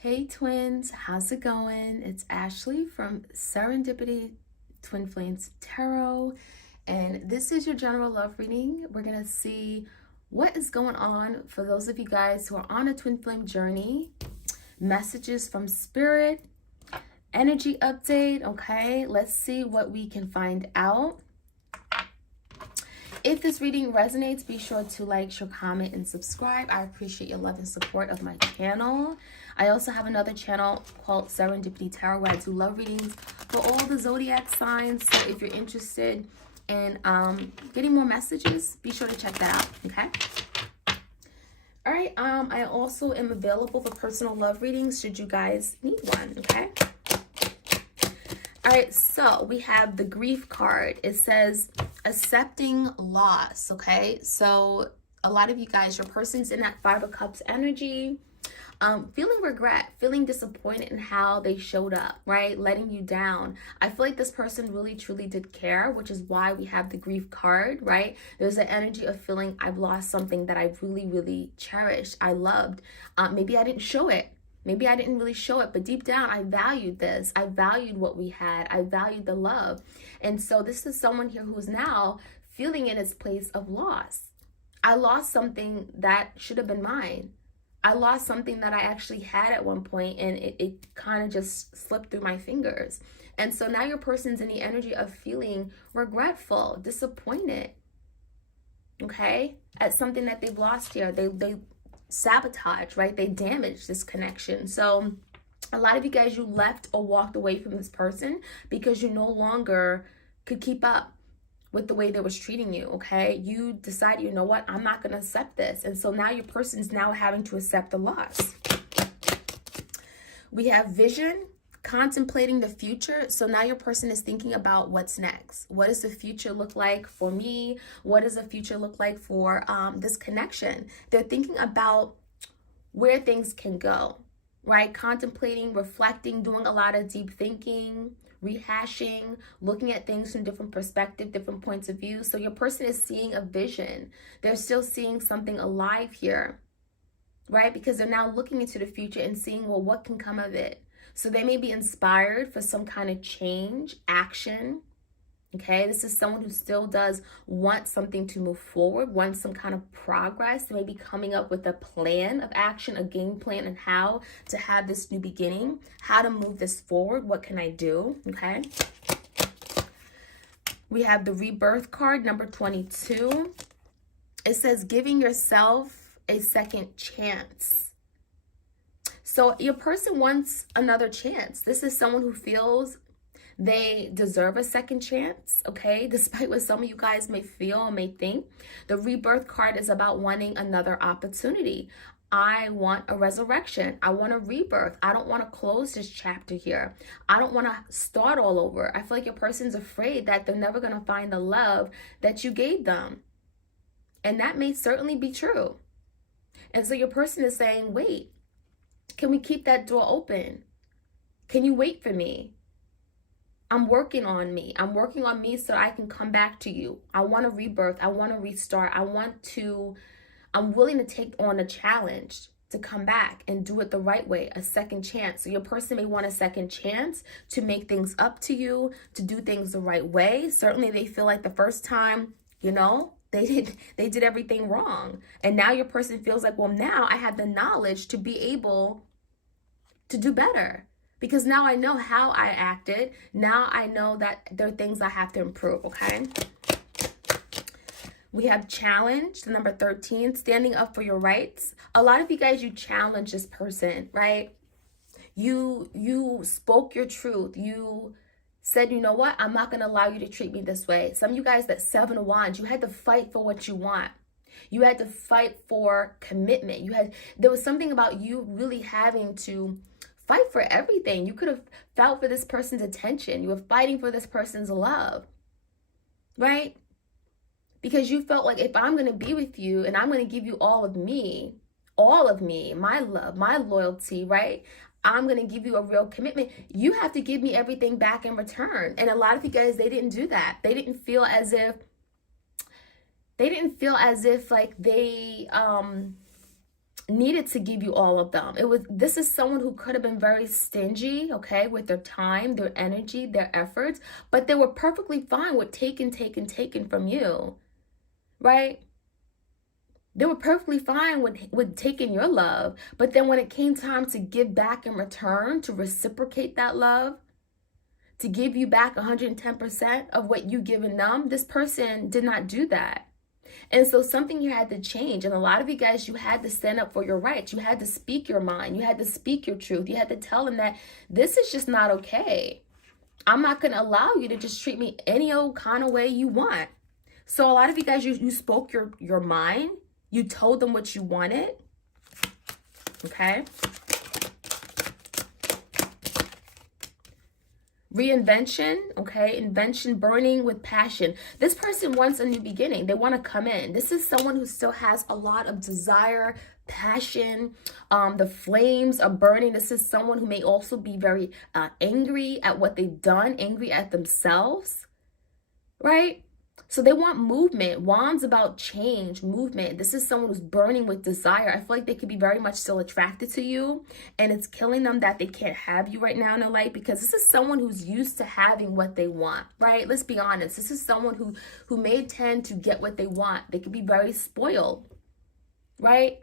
Hey twins, how's it going? It's Ashley from Serendipity Twinflames Tarot, and this is your general love reading. We're gonna see what is going on for those of you guys who are on a twin flame journey, messages from spirit, energy update. Okay, let's see what we can find out. If this reading resonates, be sure to like, share, comment, and subscribe. I appreciate your love and support of my channel. I also have another channel called Serendipity Tarot where I do love readings for all the zodiac signs. So if you're interested in getting more messages, be sure to check that out, okay? All right, I also am available for personal love readings should you guys need one, okay? All right, so we have the grief card. It says accepting loss, okay? So a lot of you guys, your person's in that Five of Cups energy, feeling regret, feeling disappointed in how they showed up, right? Letting you down. I feel like this person really, truly did care, which is why we have the grief card, right? There's an energy of feeling I've lost something that I really, really cherished, I loved. Maybe I didn't show it. Maybe I didn't really show it, but deep down, I valued this. I valued what we had. I valued the love. And so this is someone here who's now feeling in its place of loss. I lost something that should have been mine. I lost something that I actually had at one point, and it kind of just slipped through my fingers. And so now your person's in the energy of feeling regretful, disappointed, okay, at something that they've lost here. They sabotage, right? They damage this connection. So a lot of you guys, you left or walked away from this person because you no longer could keep up with the way they was treating you, okay? You decided, you know what, I'm not going to accept this. And so now your person's now having to accept the loss. We have vision, contemplating the future. So now your person is thinking about what's next. What does the future look like for me? What does the future look like for this connection? They're thinking about where things can go, right? Contemplating, reflecting, doing a lot of deep thinking, rehashing, looking at things from different perspectives, different points of view. So your person is seeing a vision. They're still seeing something alive here, right? Because they're now looking into the future and seeing, well, what can come of it? So they may be inspired for some kind of change, action, okay? This is someone who still does want something to move forward, wants some kind of progress. They may be coming up with a plan of action, a game plan, and how to have this new beginning, how to move this forward. What can I do, okay? We have the rebirth card, number 22. It says giving yourself a second chance. So your person wants another chance. This is someone who feels they deserve a second chance, okay? Despite what some of you guys may feel or may think, the rebirth card is about wanting another opportunity. I want a resurrection. I want a rebirth. I don't want to close this chapter here. I don't want to start all over. I feel like your person's afraid that they're never going to find the love that you gave them. And that may certainly be true. And so your person is saying, wait, can we keep that door open? Can you wait for me? I'm working on me. I'm working on me so I can come back to you. I want a rebirth. I want to restart. I'm willing to take on a challenge to come back and do it the right way, a second chance. So your person may want a second chance to make things up to you, to do things the right way. Certainly they feel like the first time, you know, they did everything wrong. And now your person feels like, well, now I have the knowledge to be able to do better. Because now I know how I acted. Now I know that there are things I have to improve, okay? We have challenge, the number 13, standing up for your rights. A lot of you guys, you challenge this person, right? You spoke your truth. You said, you know what? I'm not going to allow you to treat me this way. Some of you guys, that 7 of Wands, you had to fight for what you want. You had to fight for commitment. There was something about you really having to fight for everything. You could have fought for this person's attention. You were fighting for this person's love, right? Because you felt like if I'm going to be with you and I'm going to give you all of me, my love, my loyalty, right? I'm going to give you a real commitment. You have to give me everything back in return. And a lot of you guys, they didn't do that. They didn't feel as if like they needed to give you all of them. This is someone who could have been very stingy, okay, with their time, their energy, their efforts, but they were perfectly fine with taking from you, right? They were perfectly fine with taking your love, but then when it came time to give back in return, to reciprocate that love, to give you back 110% of what you given them, this person did not do that. And so something you had to change. And a lot of you guys, you had to stand up for your rights. You had to speak your mind. You had to speak your truth. You had to tell them that this is just not okay. I'm not going to allow you to just treat me any old kind of way you want. So a lot of you guys, you spoke your mind. You told them what you wanted. Okay. Reinvention, okay? Invention, burning with passion. This person wants a new beginning. They want to come in. This is someone who still has a lot of desire, passion. The flames are burning. This is someone who may also be very angry at what they've done, angry at themselves, right? So they want movement. Wands about change, movement. This is someone who's burning with desire. I feel like they could be very much still attracted to you, and it's killing them that they can't have you right now in their life, because this is someone who's used to having what they want, right? Let's be honest. This is someone who may tend to get what they want. They could be very spoiled, right?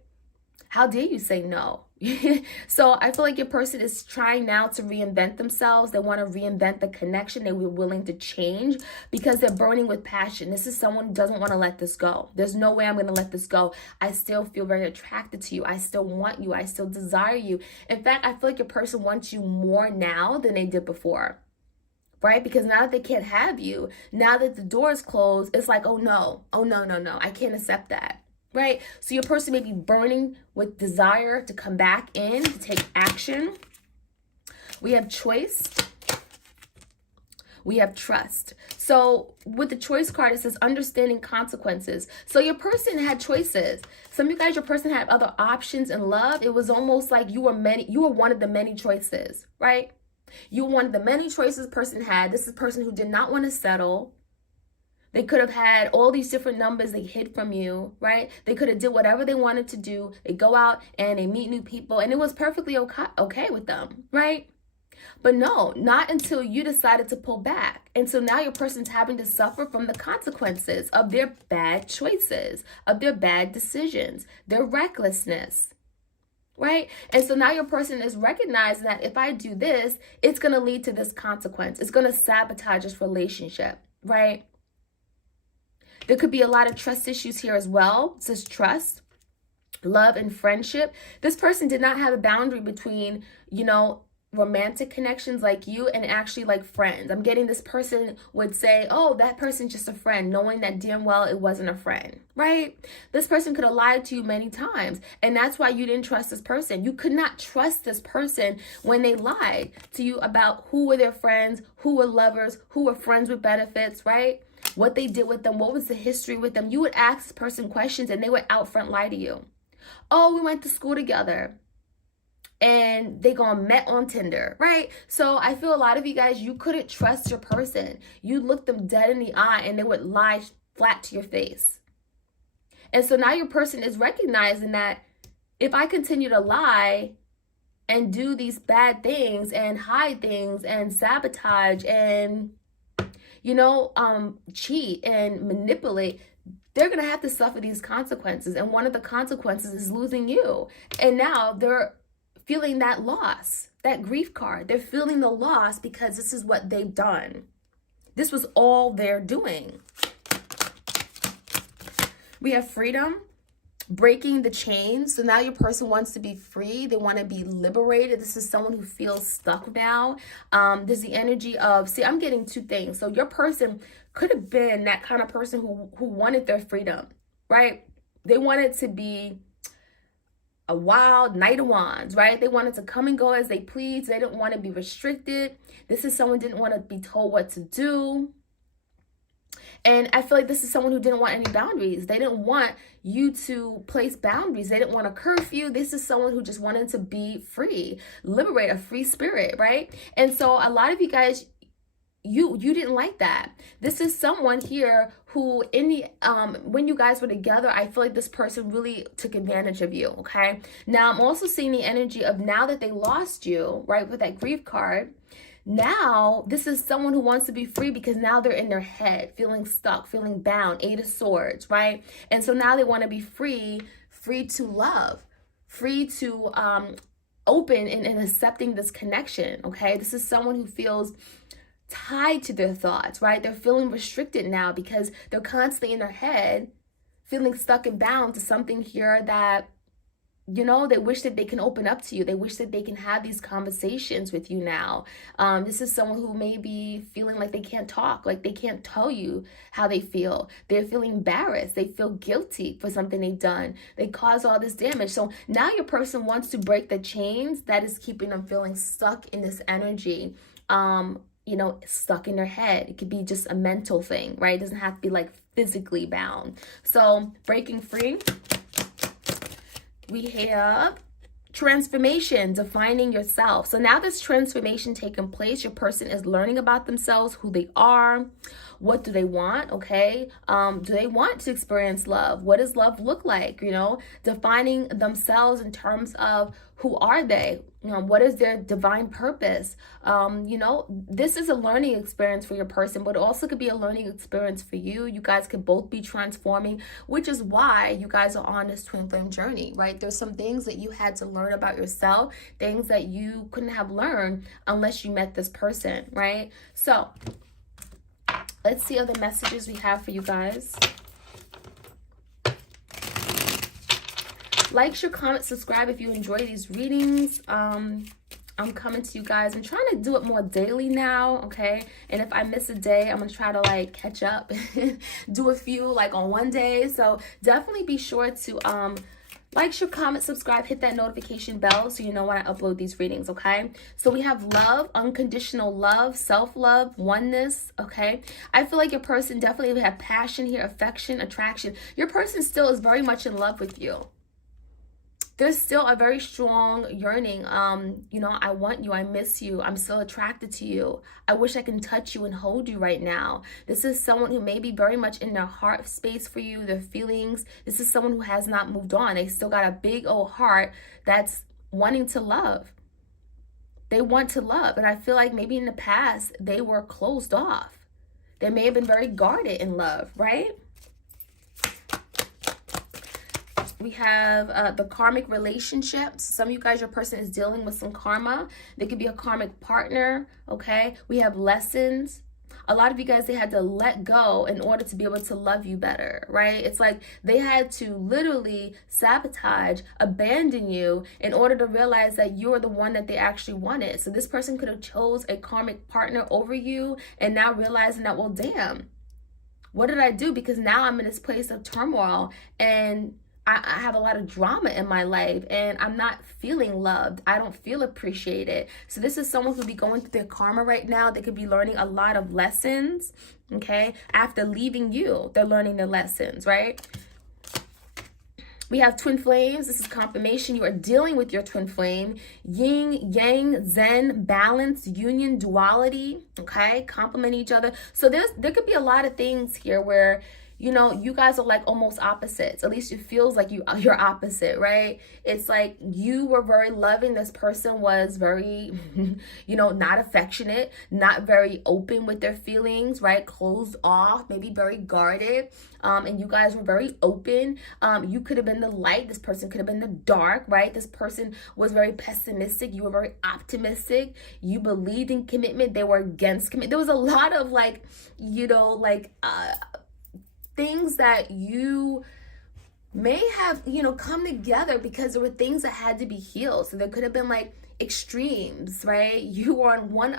How dare you say no? So I feel like your person is trying now to reinvent themselves. They want to reinvent the connection. They were willing to change because they're burning with passion. This is someone who doesn't want to let this go. There's no way I'm going to let this go. I still feel very attracted to you. I still want you. I still desire you. In fact, I feel like your person wants you more now than they did before. Right? Because now that they can't have you, now that the door is closed, it's like, oh no, I can't accept that. Right? So your person may be burning with desire to come back in, to take action. We have choice. We have trust. So with the choice card, it says understanding consequences. So your person had choices. Some of you guys, your person had other options in love. It was almost like you were one of the many choices, right? You were one of the many choices the person had. This is a person who did not want to settle. They could have had all these different numbers they hid from you, right? They could have did whatever they wanted to do. They go out and they meet new people, and it was perfectly okay with them, right? But no, not until you decided to pull back. And so now your person's having to suffer from the consequences of their bad choices, of their bad decisions, their recklessness, right? And so now your person is recognizing that if I do this, it's going to lead to this consequence. It's going to sabotage this relationship, right? There could be a lot of trust issues here as well. It says trust, love, and friendship. This person did not have a boundary between, romantic connections like you and actually like friends. I'm getting this person would say, oh, that person's just a friend, knowing that damn well it wasn't a friend, right? This person could have lied to you many times, and that's why you didn't trust this person. You could not trust this person when they lied to you about who were their friends, who were lovers, who were friends with benefits, right? What they did with them, what was the history with them. You would ask this person questions and they would out front lie to you. Oh, we went to school together and they met on Tinder, right? So I feel a lot of you guys, you couldn't trust your person. You looked them dead in the eye and they would lie flat to your face. And so now your person is recognizing that if I continue to lie and do these bad things and hide things and sabotage and cheat and manipulate, they're going to have to suffer these consequences. And one of the consequences is losing you. And now they're feeling that loss, that grief card. They're feeling the loss because this is what they've done. This was all they're doing. We have freedom. Breaking the chains. So now your person wants to be free. They want to be liberated. This is someone who feels stuck now. There's the energy of, I'm getting two things. So your person could have been that kind of person who wanted their freedom, right? They wanted to be a wild Knight of Wands, right? They wanted to come and go as they please. They didn't want to be restricted. This is someone who didn't want to be told what to do. And I feel like this is someone who didn't want any boundaries. They didn't want you to place boundaries. They didn't want a curfew. This is someone who just wanted to be free, liberate, a free spirit, right? And so a lot of you guys, you didn't like that. This is someone here who in the when you guys were together, I feel like this person really took advantage of you, okay? Now I'm also seeing the energy of now that they lost you, right, with that grief card. Now this is someone who wants to be free because now they're in their head, feeling stuck, feeling bound, 8 of Swords, right? And so now they want to be free to love, free to open and accepting this connection, okay? This is someone who feels tied to their thoughts, right? They're feeling restricted now because they're constantly in their head, feeling stuck and bound to something here that, you know, they wish that they can open up to you. They wish that they can have these conversations with you now. This is someone who may be feeling like they can't talk, like they can't tell you how they feel. They're feeling embarrassed. They feel guilty for something they've done. They cause all this damage. So now your person wants to break the chains that is keeping them feeling stuck in this energy. You know, stuck in their head. It could be just a mental thing, right? It doesn't have to be like physically bound. So breaking free. We have transformation, defining yourself. So now this transformation taking place, your person is learning about themselves, who they are, what do they want, okay? Do they want to experience love? What does love look like, you know? Defining themselves in terms of who are they? You know, what is their divine purpose? You know, this is a learning experience for your person, but it also could be a learning experience for you. You guys could both be transforming, which is why you guys are on this twin flame journey, right? There's some things that you had to learn about yourself, things that you couldn't have learned unless you met this person, right? So let's see other messages we have for you guys. Like, share, comment, subscribe if you enjoy these readings. I'm coming to you guys. I'm trying to do it more daily now, okay? And if I miss a day, I'm going to try to, like, catch up. Do a few, like, on one day. So definitely be sure to like, share, comment, subscribe, hit that notification bell so you know when I upload these readings, okay? So we have love, unconditional love, self-love, oneness, okay? I feel like your person definitely will have passion here, affection, attraction. Your person still is very much in love with you. There's still a very strong yearning. You know, I want you. I miss you. I'm still attracted to you. I wish I can touch you and hold you right now. This is someone who may be very much in their heart space for you, their feelings. This is someone who has not moved on. They still got a big old heart that's wanting to love. They want to love. And I feel like maybe in the past, they were closed off. They may have been very guarded in love, right? We have the karmic relationships. Some of you guys, your person is dealing with some karma. They could be a karmic partner, okay? We have lessons. A lot of you guys, they had to let go in order to be able to love you better, right? It's like they had to literally sabotage, abandon you in order to realize that you're the one that they actually wanted. So this person could have chose a karmic partner over you and now realizing that, well, damn, what did I do? Because now I'm in this place of turmoil and I have a lot of drama in my life and I'm not feeling loved. I don't feel appreciated. So this is someone who could be going through their karma right now. They could be learning a lot of lessons, okay? After leaving you, they're learning their lessons, right? We have twin flames. This is confirmation. You are dealing with your twin flame. Yin, yang, zen, balance, union, duality, okay? Complement each other. So there could be a lot of things here where, you know, you guys are like almost opposites. At least it feels like you're opposite, right? It's like you were very loving. This person was very, you know, not affectionate, not very open with their feelings, right? Closed off, maybe very guarded. And you guys were very open. You could have been the light. This person could have been the dark, right? This person was very pessimistic. You were very optimistic. You believed in commitment. They were against commitment. There was a lot of like, you know, like, things that you may have, you know, come together because there were things that had to be healed. So there could have been like extremes, right? You were on one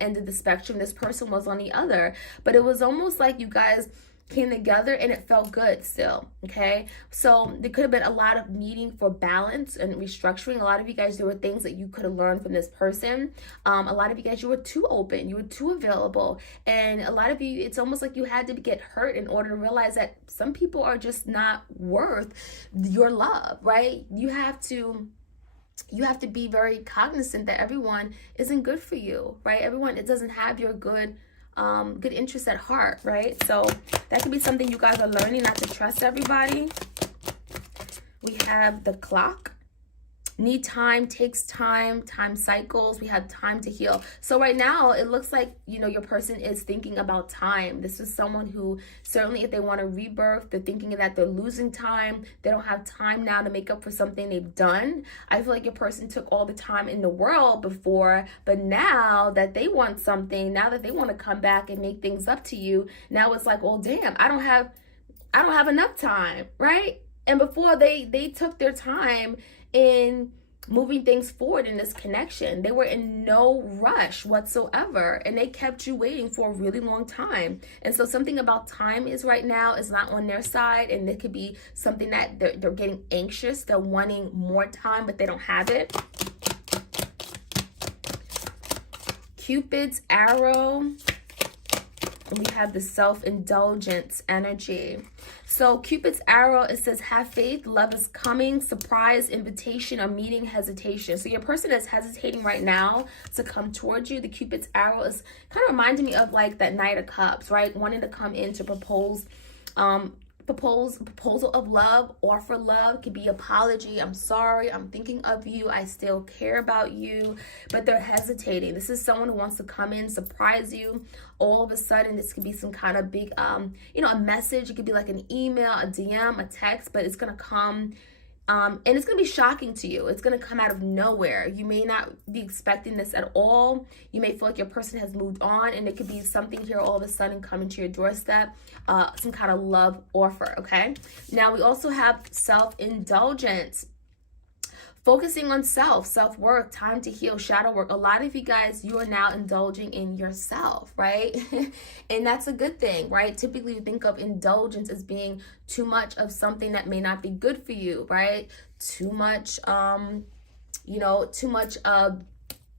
end of the spectrum. This person was on the other. But it was almost like you guys came together and it felt good still, okay? So there could have been a lot of needing for balance and restructuring. A lot of you guys, there were things that you could have learned from this person. A lot of you guys, you were too open, you were too available. And a lot of you, it's almost like you had to get hurt in order to realize that some people are just not worth your love, right? You have to be very cognizant that everyone isn't good for you, right? Everyone, it doesn't have your good good interest at heart, right? So that could be something you guys are learning, not to trust everybody. We have the Clock. Need time, takes time, time cycles. We have time to heal. So right now, it looks like, you know, your person is thinking about time. This is someone who, certainly if they want to rebirth, they're thinking that they're losing time. They don't have time now to make up for something they've done. I feel like your person took all the time in the world before, but now that they want something, now that they want to come back and make things up to you, now it's like, well, damn, I don't have enough time, right? And before they took their time in moving things forward in this connection. They were in no rush whatsoever, and they kept you waiting for a really long time. And so something about time is right now is not on their side, and it could be something that they're getting anxious. They're wanting more time, but they don't have it. Cupid's arrow. And we have the self-indulgence energy. So Cupid's arrow, it says, have faith, love is coming, surprise, invitation, or meeting, hesitation. So your person is hesitating right now to come towards you. The Cupid's arrow is kind of reminding me of like that Knight of Cups, right? Wanting to come in to proposal of love, offer love. Could be apology. I'm sorry, I'm thinking of you, I still care about you, but they're hesitating. This is someone who wants to come in, surprise you. All of a sudden, this could be some kind of big you know, a message. It could be like an email, a DM, a text, but it's gonna come and it's going to be shocking to you. It's going to come out of nowhere. You may not be expecting this at all. You may feel like your person has moved on, and it could be something here all of a sudden coming to your doorstep, some kind of love offer, okay? Now, we also have self-indulgence. Focusing on self-worth, time to heal, shadow work. A lot of you guys, you are now indulging in yourself, right? And that's a good thing, right? Typically, you think of indulgence as being too much of something that may not be good for you, right? Too much, you know, too much of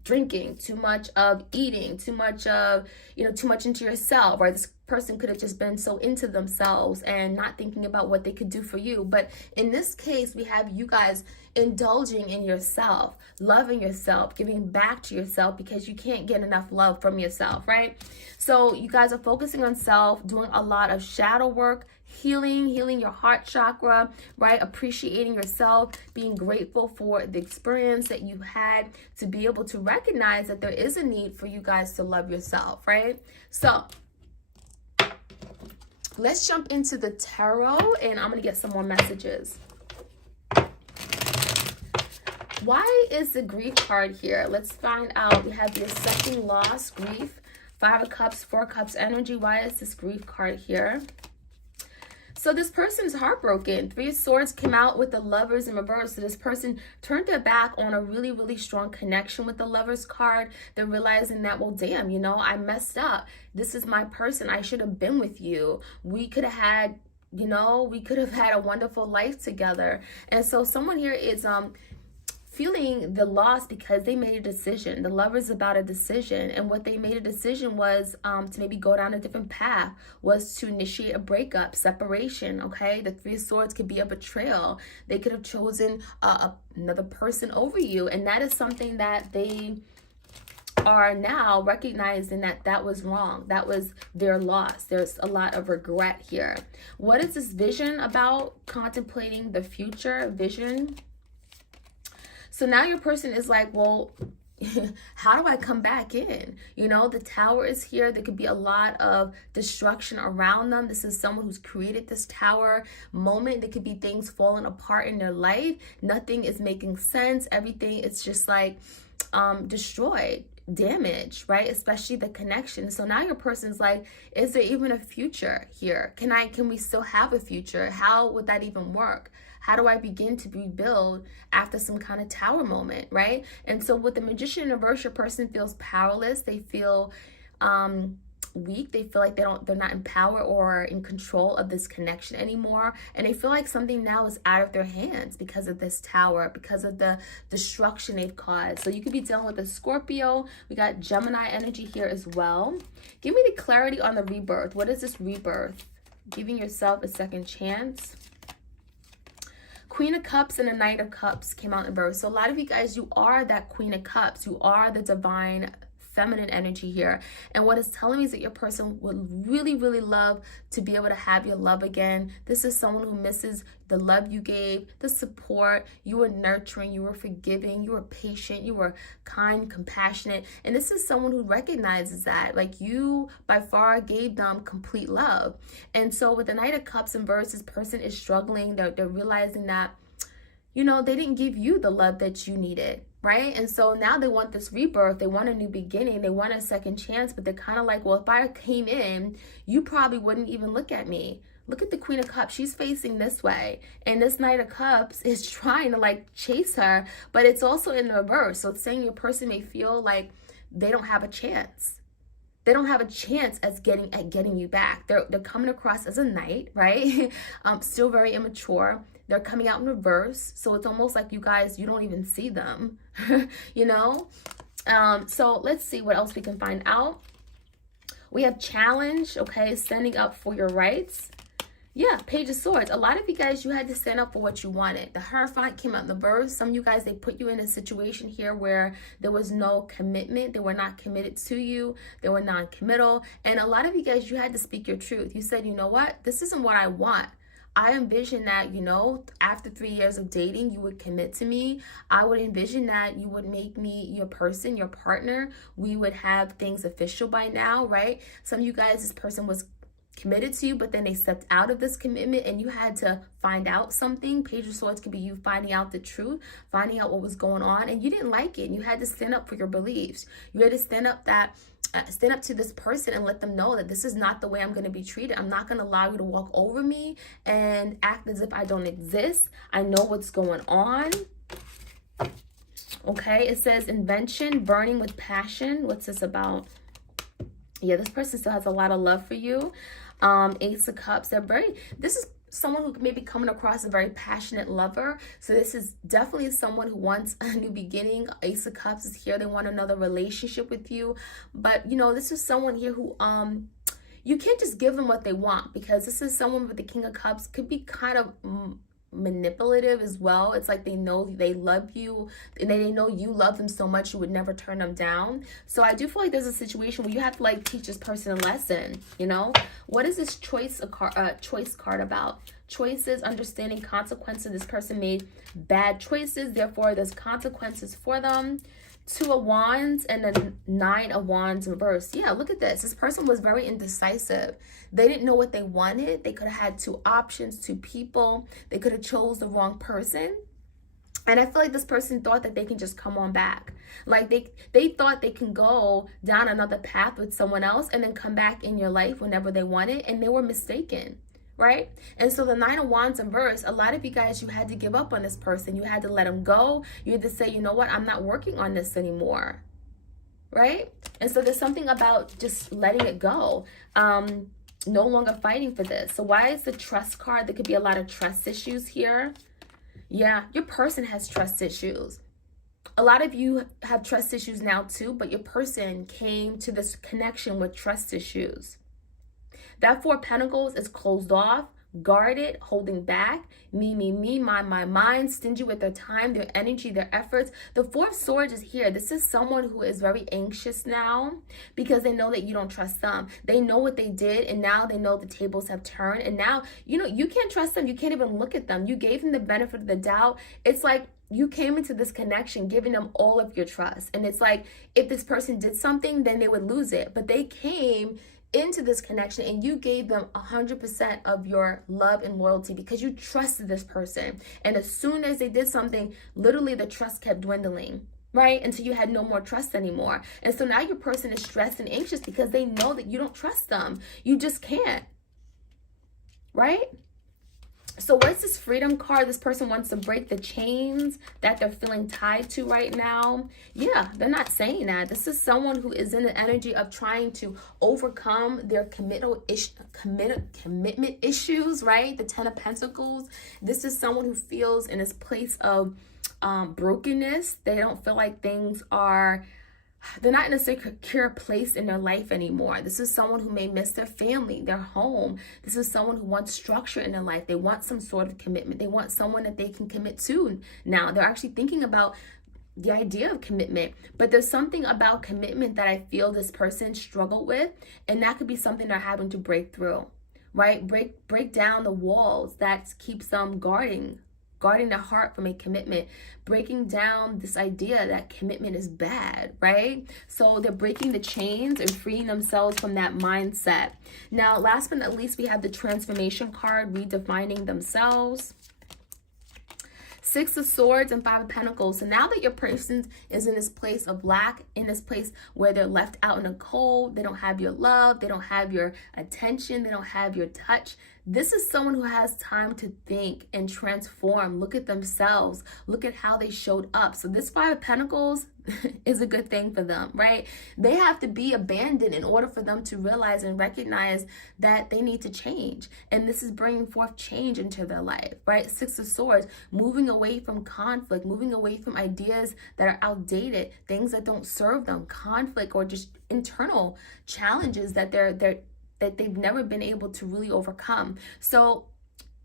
drinking, too much of eating, too much of, you know, too much into yourself, right? This person could have just been so into themselves and not thinking about what they could do for you. But in this case, we have you guys indulging in yourself, loving yourself, giving back to yourself, because you can't get enough love from yourself, right? So you guys are focusing on self, doing a lot of shadow work, healing your heart chakra, right? Appreciating yourself, being grateful for the experience that you had, to be able to recognize that there is a need for you guys to love yourself, right? So let's jump into the tarot, and I'm going to get some more messages. Why is the grief card here? Let's find out. We have the accepting loss, grief, 5 of Cups, 4 Cups energy. Why is this grief card here? So this person is heartbroken. 3 of Swords came out with the Lovers in reverse. So this person turned their back on a really, really strong connection with the Lovers card. They're realizing that, well, damn, you know, I messed up. This is my person. I should have been with you. We could have had, you know, we could have had a wonderful life together. And so someone here is feeling the loss because they made a decision. The Lover's about a decision, and what they made a decision was to maybe go down a different path, was to initiate a breakup, separation, okay? The 3 of Swords could be a betrayal. They could have chosen another person over you, and that is something that they are now recognizing that was wrong. That was their loss. There's a lot of regret here. What is this vision about? Contemplating the future, vision. So now your person is like, well, how do I come back in? You know, the Tower is here. There could be a lot of destruction around them. This is someone who's created this Tower moment. There could be things falling apart in their life. Nothing is making sense. Everything is just like destroyed, damaged, right? Especially the connection. So now your person's like, is there even a future here? Can we still have a future? How would that even work? How do I begin to rebuild after some kind of Tower moment, right? And so with the Magician in reverse, your person feels powerless. They feel weak. They feel like they're not in power or in control of this connection anymore. And they feel like something now is out of their hands because of this Tower, because of the destruction they've caused. So you could be dealing with a Scorpio. We got Gemini energy here as well. Give me the clarity on the rebirth. What is this rebirth? Giving yourself a second chance. Queen of Cups and the Knight of Cups came out in reverse. So a lot of you guys, you are that Queen of Cups. You are the divine feminine energy here. And what it's telling me is that your person would really, really love to be able to have your love again. This is someone who misses the love you gave, the support. You were nurturing, you were forgiving, you were patient, you were kind, compassionate. And this is someone who recognizes that. Like, you by far gave them complete love. And so with the Knight of Cups in reverse, this person is struggling. They're realizing that, you know, they didn't give you the love that you needed, right? And so now they want this rebirth. They want a new beginning. They want a second chance, but they're kind of like, well, if I came in, you probably wouldn't even look at me. Look at the Queen of Cups. She's facing this way. And this Knight of Cups is trying to like chase her, but it's also in the reverse. So it's saying your person may feel like they don't have a chance. They don't have a chance at getting you back. They're coming across as a knight, right? Still very immature. They're coming out in reverse. So it's almost like you don't even see them, you know? So let's see what else we can find out. We have challenge, okay? Standing up for your rights. Yeah, Page of Swords. A lot of you guys, you had to stand up for what you wanted. The Hierophant came out in the verse. Some of you guys, they put you in a situation here where there was no commitment. They were not committed to you. They were non-committal. And a lot of you guys, you had to speak your truth. You said, you know what? This isn't what I want. I envision that, you know, after 3 years of dating, you would commit to me. I would envision that you would make me your person, your partner. We would have things official by now, right? Some of you guys, this person was committed to you, but then they stepped out of this commitment and you had to find out something. Page of Swords could be you finding out the truth, finding out what was going on, and you didn't like it, and you had to stand up for your beliefs. You had to stand up to this person and let them know that this is not the way I'm going to be treated. I'm not going to allow you to walk over me and act as if I don't exist. I know what's going on. Okay, it says invention, burning with passion. What's this about? Yeah, this person still has a lot of love for you. Ace of Cups. This is someone who may be coming across a very passionate lover. So this is definitely someone who wants a new beginning. Ace of Cups is here. They want another relationship with you. But, you know, this is someone here who, you can't just give them what they want, because this is someone with the King of Cups, could be kind of manipulative as well. It's like they know they love you and they know you love them so much you would never turn them down. So I do feel like there's a situation where you have to like teach this person a lesson, you know? What is this choice card about? Choices, understanding consequences. This person made bad choices, therefore there's consequences for them. 2 of Wands and then 9 of Wands in reverse. Yeah, look at this. This person was very indecisive. They didn't know what they wanted. They could have had 2 options, 2 people. They could have chose the wrong person. And I feel like this person thought that they can just come on back. Like they thought they can go down another path with someone else and then come back in your life whenever they wanted. And they were mistaken. Right? And so the 9 of Wands in reverse, a lot of you guys, you had to give up on this person. You had to let him go. You had to say, you know what? I'm not working on this anymore. Right? And so there's something about just letting it go. No longer fighting for this. So why is the trust card? There could be a lot of trust issues here. Yeah, your person has trust issues. A lot of you have trust issues now too, but your person came to this connection with trust issues. That 4 of Pentacles is closed off, guarded, holding back, me, my, stingy with their time, their energy, their efforts. The 4 of Swords is here. This is someone who is very anxious now because they know that you don't trust them. They know what they did, and now they know the tables have turned. And now, you know, you can't trust them. You can't even look at them. You gave them the benefit of the doubt. It's like you came into this connection giving them all of your trust. And it's like if this person did something, then they would lose it. But they came into this connection and you gave them 100% of your love and loyalty because you trusted this person. And as soon as they did something, literally the trust kept dwindling, right? Until you had no more trust anymore. And so now your person is stressed and anxious because they know that you don't trust them. You just can't, right? So what's this freedom card? This person wants to break the chains that they're feeling tied to right now. Yeah, they're not saying that. This is someone who is in the energy of trying to overcome their commitment issues, right? The 10 of Pentacles. This is someone who feels in this place of brokenness. They don't feel like things are... They're not in a secure place in their life anymore. This is someone who may miss their family, their home. This is someone who wants structure in their life. They want some sort of commitment. They want someone that they can commit to now. They're actually thinking about the idea of commitment. But there's something about commitment that I feel this person struggled with, and that could be something they're having to break through, right? Break down the walls that keeps them guarding their heart from a commitment, breaking down this idea that commitment is bad, right? So they're breaking the chains and freeing themselves from that mindset. Now, last but not least, we have the transformation card, redefining themselves. Six of Swords and Five of Pentacles. So now that your person is in this place of lack, in this place where they're left out in the cold, they don't have your love, they don't have your attention, they don't have your touch. This is someone who has time to think and transform, look at themselves, look at how they showed up. So this Five of Pentacles is a good thing for them, right? They have to be abandoned in order for them to realize and recognize that they need to change. And this is bringing forth change into their life, right? Six of Swords, moving away from conflict, moving away from ideas that are outdated, things that don't serve them, conflict, or just internal challenges that they've never been able to really overcome. So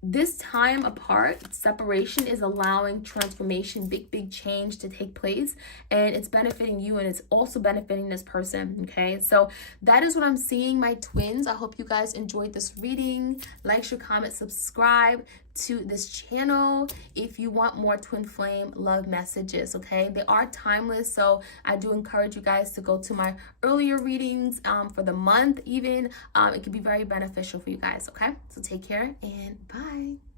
this time apart, separation is allowing transformation, big change to take place, and it's benefiting you, and it's also benefiting this person, okay? So that is what I'm seeing, my twins. I hope you guys enjoyed this reading. Like, share, comment, subscribe to this channel if you want more twin flame love messages, okay? They are timeless, so I do encourage you guys to go to my earlier readings for the month even. It can be very beneficial for you guys, okay? So take care and bye.